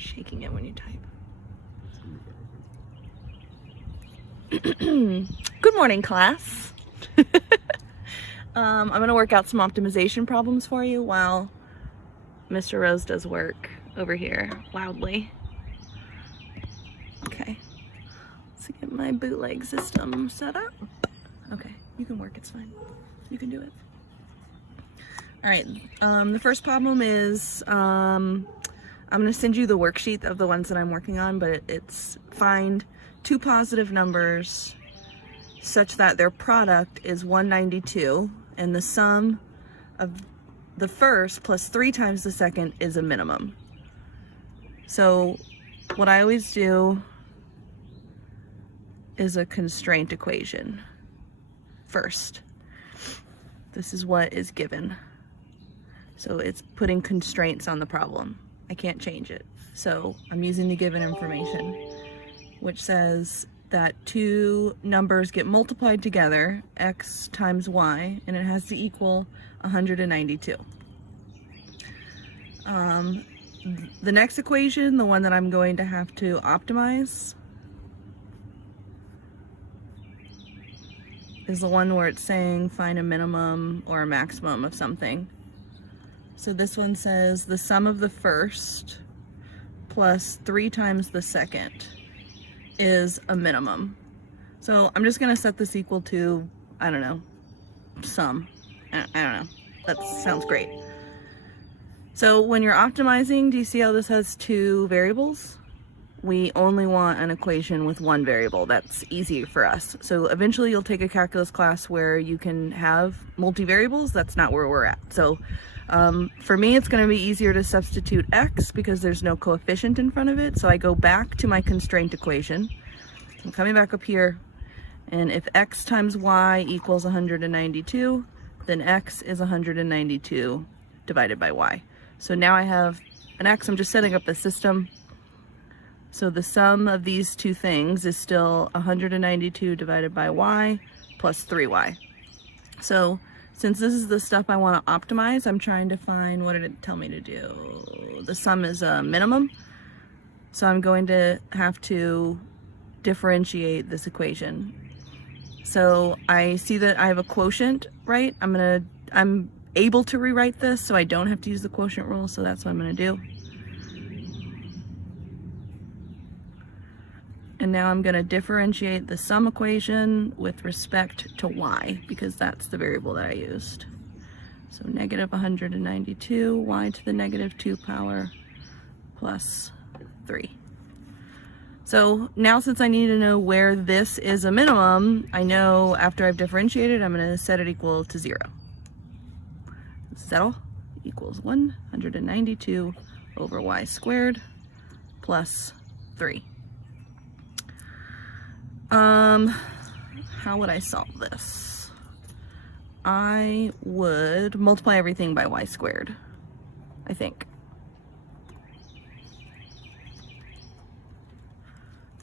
shaking it when you type. Good morning, class. I'm gonna work out some optimization problems for you while Mr. Rose does work over here loudly. Okay, let's get my bootleg system set up. Okay, you can work, it's fine. You can do it. All right, the first problem is, I'm gonna send you the worksheet of the ones that I'm working on, but it's find two positive numbers such that their product is 192 and the sum of the first plus 3 times the second is a minimum. So what I always do is a constraint equation first. This is what is given. So it's putting constraints on the problem. I can't change it. So I'm using the given information, which says that two numbers get multiplied together, x times y, and it has to equal 192. The next equation, the one that I'm going to have to optimize, is the one where it's saying find a minimum or a maximum of something. So this one says the sum of the first plus 3 times the second is a minimum. So I'm just gonna set this equal to, I don't know, sum. I don't know, that sounds great. So when you're optimizing, do you see how this has 2 variables? We only want an equation with 1 variable. That's easy for us. So eventually you'll take a calculus class where you can have multivariables. That's not where we're at. So for me, it's going to be easier to substitute x because there's no coefficient in front of it. So I go back to my constraint equation. I'm coming back up here, and if x times y equals 192, then x is 192 divided by y. So now I have an x. I'm just setting up the system. So the sum of these two things is still 192 divided by y plus 3y. So since this is the stuff I want to optimize, I'm trying to find, what did it tell me to do? The sum is a minimum. So I'm going to have to differentiate this equation. So I see that I have a quotient, right? I'm able to rewrite this so I don't have to use the quotient rule, so that's what I'm going to do. And now I'm going to differentiate the sum equation with respect to y, because that's the variable that I used. So negative 192, y to the negative 2 power plus 3. So now, since I need to know where this is a minimum, I know after I've differentiated, I'm going to set it equal to 0. Settle equals 192 over y squared plus 3. How would I solve this? I would multiply everything by y squared, I think.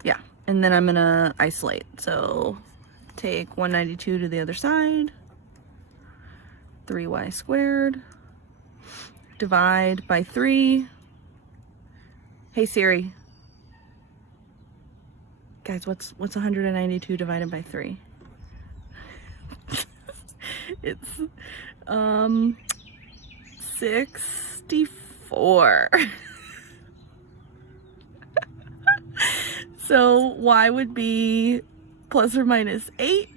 Yeah, and then I'm gonna isolate. So take 192 to the other side, 3y squared, divide by 3. Hey Siri. Guys, what's 192 divided by 3? It's 64. So y would be plus or minus 8.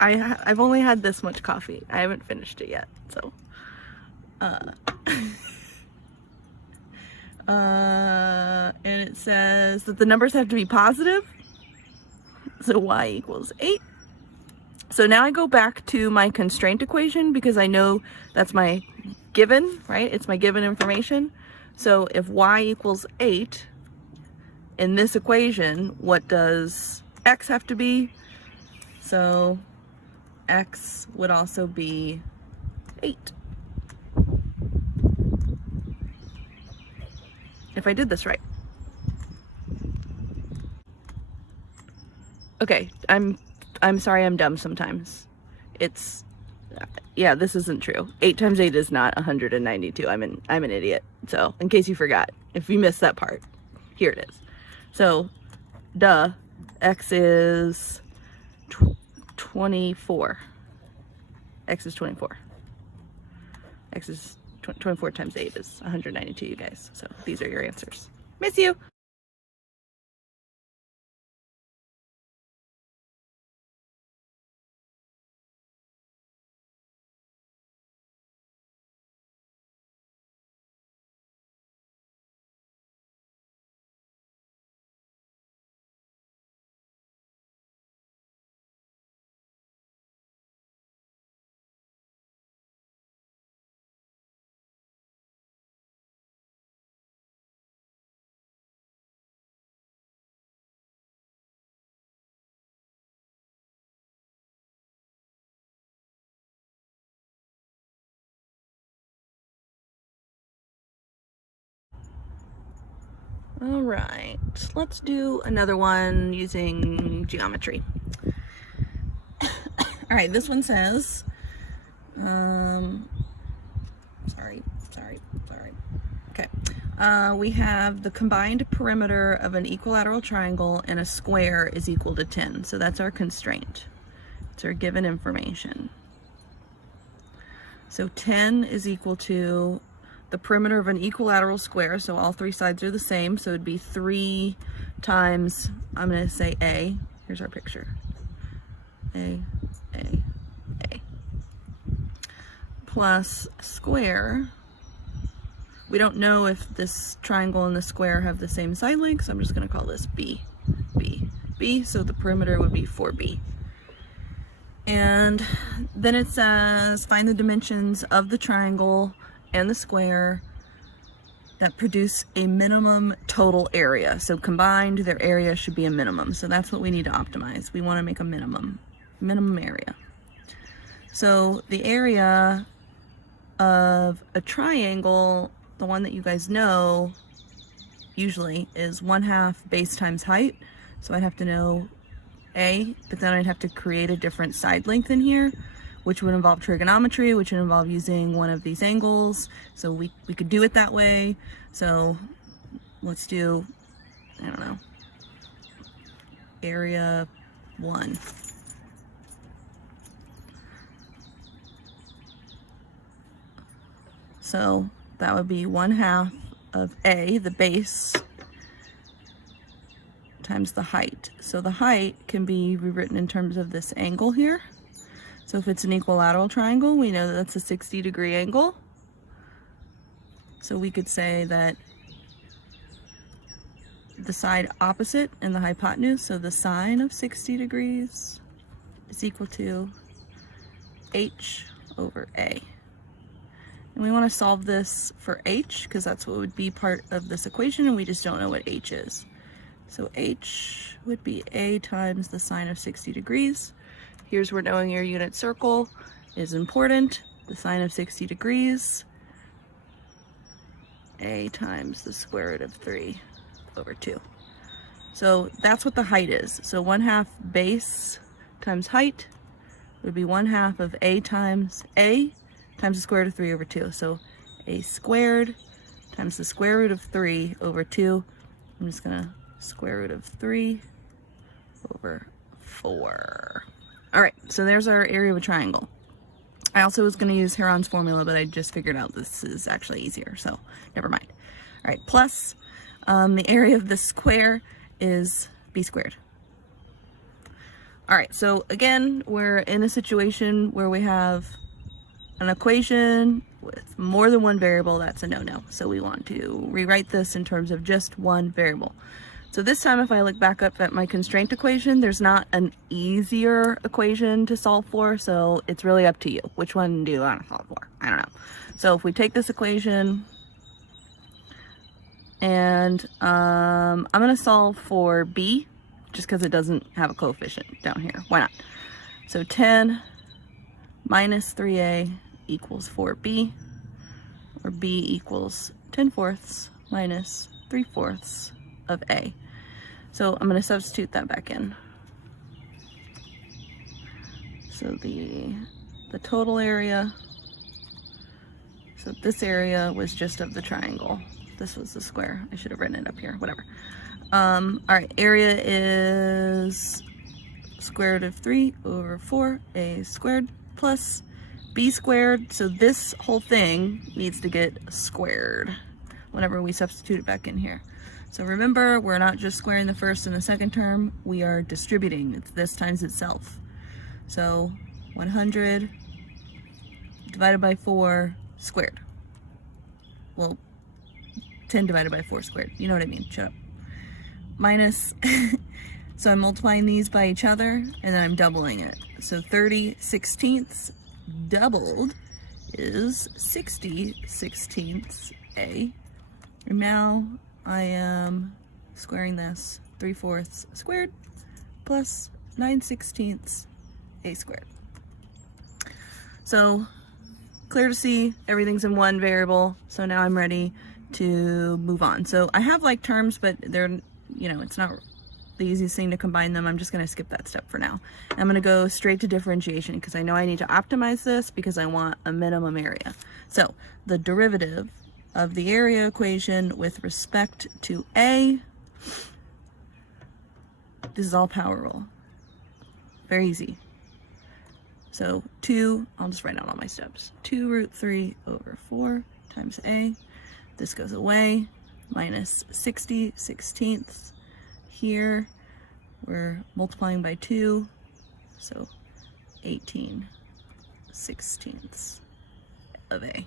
I've only had this much coffee. I haven't finished it yet, so and it says that the numbers have to be positive. So y equals 8. So now I go back to my constraint equation because I know that's my given, right? It's my given information. So if y equals 8, in this equation, what does x have to be? So x would also be 8. If I did this right. Okay, I'm sorry, I'm dumb sometimes. Yeah, this isn't true. 8 times 8 is not 192. I'm an idiot. So, in case you forgot, if you missed that part. Here it is. So, duh, x is 24. X is 24. X is 24 times 8 is 192, you guys. So these are your answers. Miss you! All right, let's do another one using geometry. All right, this one says, sorry. Okay, we have the combined perimeter of an equilateral triangle and a square is equal to 10. So that's our constraint. It's our given information. So 10 is equal to the perimeter of an equilateral square, so all three sides are the same, so it'd be 3 times, I'm going to say A. Here's our picture. A. Plus square. We don't know if this triangle and the square have the same side length, so I'm just going to call this B. So the perimeter would be 4B. And then it says, find the dimensions of the triangle and the square that produce a minimum total area. So combined, their area should be a minimum. So that's what we need to optimize. We want to make a minimum area. So the area of a triangle, the one that you guys know usually, is 1/2 base times height. So I'd have to know A, but then I'd have to create a different side length in here, which would involve trigonometry, which would involve using one of these angles. So we could do it that way. So let's do, I don't know, area 1. So that would be 1/2 of A, the base, times the height. So the height can be rewritten in terms of this angle here. So if it's an equilateral triangle, we know that that's a 60-degree angle. So we could say that the side opposite and the hypotenuse, so the sine of 60 degrees is equal to h over a. And we want to solve this for h because that's what would be part of this equation, and we just don't know what h is. So h would be a times the sine of 60 degrees. Here's where knowing your unit circle is important. The sine of 60 degrees, a times the square root of 3 over 2. So that's what the height is. So 1/2 base times height would be 1/2 of a times the square root of 3 over 2. So a squared times the square root of 3 over 2. I'm just gonna square root of 3 over 4. All right, so there's our area of a triangle. I also was gonna use Heron's formula, but I just figured out this is actually easier, so never mind. All right, plus the area of the square is b squared. All right, so again, we're in a situation where we have an equation with more than one variable. That's a no-no. So we want to rewrite this in terms of just one variable. So this time, if I look back up at my constraint equation, there's not an easier equation to solve for, so it's really up to you. Which one do you want to solve for? I don't know. So if we take this equation, and I'm going to solve for b, just because it doesn't have a coefficient down here. Why not? So 10 minus 3a equals 4b, or b equals 10/4 minus 3/4 of a. So I'm going to substitute that back in. So the total area, so this area was just of the triangle, this was the square. I should have written it up here, whatever. All right, area is square root of 3 over 4a squared plus b squared. So this whole thing needs to get squared whenever we substitute it back in here. So remember, we're not just squaring the first and the second term, we are distributing. It's this times itself. So 100 divided by 4 squared. Well, 10 divided by 4 squared. You know what I mean, shut up. Minus, so I'm multiplying these by each other, and then I'm doubling it. So 30/16 doubled is 60/16 a. And now I am squaring this 3/4 squared plus 9/16 a squared. So clear to see, everything's in one variable. So now I'm ready to move on. So I have like terms, but they're, you know, it's not the easiest thing to combine them. I'm just going to skip that step for now. I'm going to go straight to differentiation because I know I need to optimize this because I want a minimum area. So the derivative of the area equation with respect to A, this is all power rule. Very easy. So 2, I'll just write out all my steps. 2 root 3 over 4 times A. This goes away. Minus 60/16. Here we're multiplying by 2, so 18/16 of A.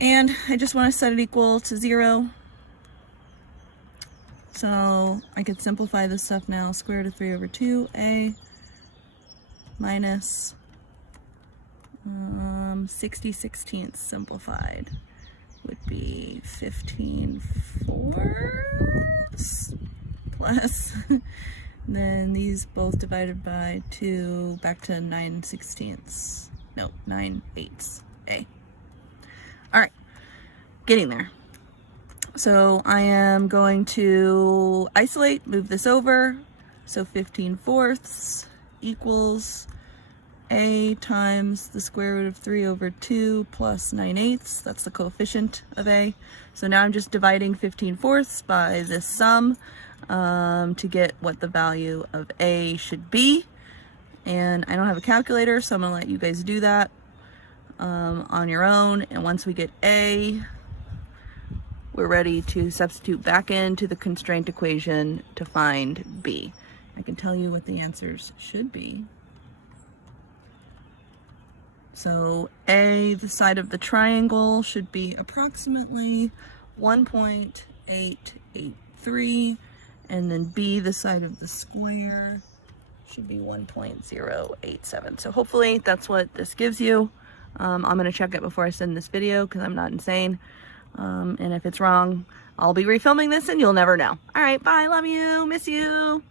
And I just want to set it equal to 0. So I could simplify this stuff now. Square root of 3 over 2A minus 60/16 simplified would be 15/4 plus, then these both divided by 2 back to 9/16. No, 9/8 A. All right, getting there. So I am going to isolate, move this over. So 15/4 equals A times the square root of 3 over 2 plus 9/8. That's the coefficient of A. So now I'm just dividing 15/4 by this sum to get what the value of A should be. And I don't have a calculator, so I'm going to let you guys do that on your own. And once we get A, we're ready to substitute back into the constraint equation to find B. I can tell you what the answers should be. So A, the side of the triangle, should be approximately 1.883, and then B, the side of the square, should be 1.087. So hopefully that's what this gives you. I'm going to check it before I send this video because I'm not insane. And if it's wrong, I'll be refilming this and you'll never know. All right, bye, love you, miss you.